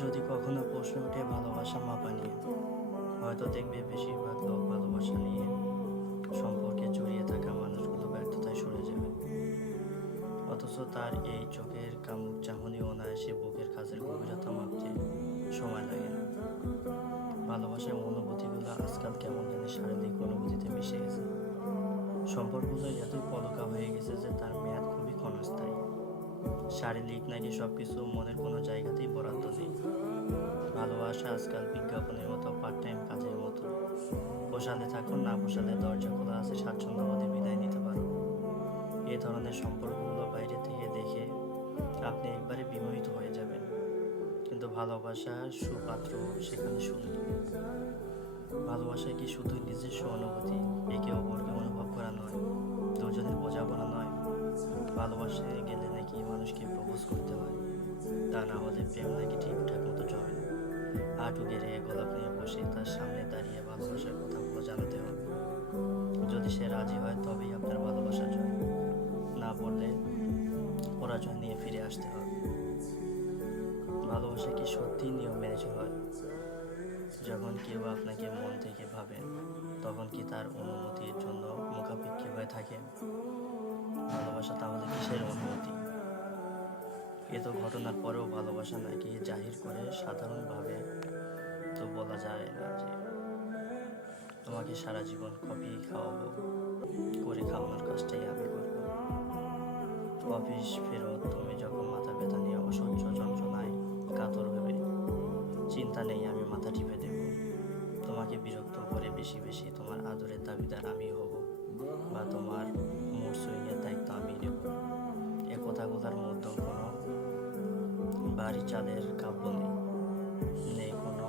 যদি কখনো প্রশ্ন ওঠে ভালোবাসা মাপা নিয়ে, হয়তো দেখবে বেশিরভাগ লোক ভালোবাসা নিয়ে সম্পর্কে জড়িয়ে থাকা মানুষগুলো ব্যর্থতায় সরে যাবে। অথচ তার এই চোখের কামুক চাহনি অনায়াসে বুকের কাছের গভীরতা মাপতে সময় লাগে না। ভালোবাসার অনুভূতিগুলো আজকাল কেমন জানি শারীরিক অনুভূতিতে মিশে গেছে। সম্পর্কগুলো এতই পলকা হয়ে গেছে যে তার মেয়াদ খুবই ক্ষণস্থায়ী। শারীরিক নাকি সবকিছু মনের কোনো জায়গাতেই বরাদ্দ নেই। ভালোবাসা আজকাল বিজ্ঞাপনের মতো পার্ট টাইম কাজের মতো। পোষালে থাকুন, না পোষালে দরজা খোলা আছে, স্বাচ্ছন্দ্যবাদী বিদায় নিতে পারো। এই ধরনের সম্পর্কগুলো বাইরে থেকে দেখে আপনি একবারে বিমোহিত হয়ে যাবেন, কিন্তু ভালোবাসার সুপাত্র সেখানে শূন্য। ভালোবাসা কি শুধু নিজস্ব অনুভূতি, একে অপরকে অনুভব করা নয়, দুজনের বোঝাপড়া নয়। ভালোবাসতে গেলে নাকি মানুষকে প্রপোজ করতে হয়, তা না হলে প্রেম নাকি ঠিকঠাক মতো জমে না। হাঁটু গেড়ে গোলাপ নিয়ে বসে তার সামনে দাঁড়িয়ে ভালোবাসার কথাগুলো জানাতে হবে। যদি সে রাজি হয় তবেই আপনার ভালোবাসা জয়, না বললে পরাজয় নিয়ে ফিরে আসতে হবে। ভালোবাসা কি সত্যি নিয়ম মেনে হয়? যখন কেউ আপনাকে মন থেকে ভাবেন, তখন কি তার অনুমতির জন্য মুখাপেক্ষী হয়ে থাকেন? ভালোবাসা তাহলে কিসের অনুমতি? এত ঘটনার পরেও ভালোবাসা নাকি জাহির করে সাধারণভাবে তো বলা যায় না যে তোমাকে সারা জীবন কফি খাওয়াবো, করে খাওয়ানোর কাজটাই আমি করবো। অফিস ফেরত তুমি যখন মাথা ব্যথা নিয়ে অসহ্য যন্ত্রণায় কাতর হবে, চিন্তা নেই, আমি মাথা টিপে দেব। তোমাকে বিরক্ত করে বেশি বেশি তোমার আদরের দাবিদার আমি হব, বা তোমার মুড সুইংয়ের দায়িত্ব আমি নেব। এ কথাগুলোর মধ্যে কোনো বাড়ি চালের কাব্য নেই, নেই কোনো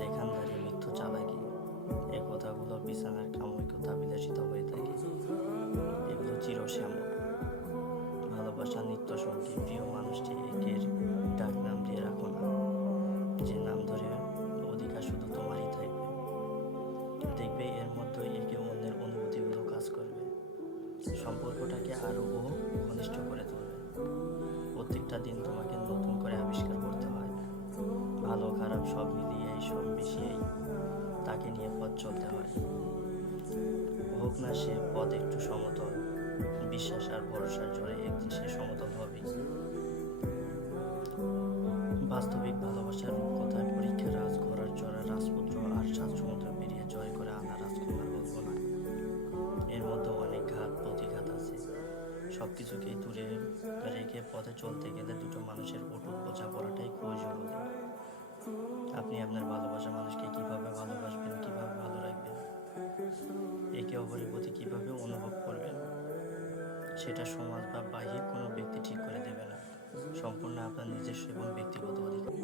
দেখানদারি মিথ্য চালাকি। এ কথাগুলো বিছানার কামুকতা বিলাসিতা হয়ে থাকে, এগুলো চিরশ্যামল। ভালোবাসা নিত্য সঙ্গী, প্রিয় মানুষটি একের ডাক নাম দিয়ে রাখো না, যে নাম ধরে অধিকার শুধু তোমারই থাকবে। দেখবে এর মধ্যে একে অন্যের অনুভূতিগুলো কাজ করবে, সম্পর্কটাকে আরও ঘনিষ্ঠ করে তুলবে। প্রত্যেকটা দিন তোমাকে নতুন করে আবিষ্কার করতে হয়। ভালো খারাপ সব মিলিয়েই সব মিশিয়েই তাকে নিয়ে পথ চলতে হয়। হোক না সে পথ একটু সমতল, বিশ্বাস আর ভরসার জোরে একদিন সে সমতল হবে। বাস্তবিক ভালোবাসার রূপকথায় পরীক্ষা রাজ ঘোড়ার চড়া রাজপুত্র আর সাত সমুদ্র পেরিয়ে জয় করে আনা রাজকুমার গল্প নয়। এর মধ্যে অনেক ঘাত প্রতিঘাত আছে। সবকিছুকেই দূরে রেখে পথে চলতে গেলে দুটো মানুষের অটুট বোঝাপড়াটাই খুবই জরুরি। আপনি আপনার ভালোবাসা মানুষকে কিভাবে ভালোবাসবেন, কিভাবে ভালো রাখবেন, একে অপরের প্রতি কিভাবে অনুভব করবেন, সেটা সমাজ বা বাহির কোনো ব্যক্তি ঠিক করে দেবে না। সম্পূর্ণ আপনার নিজস্ব এবং ব্যক্তিগত অধিকার।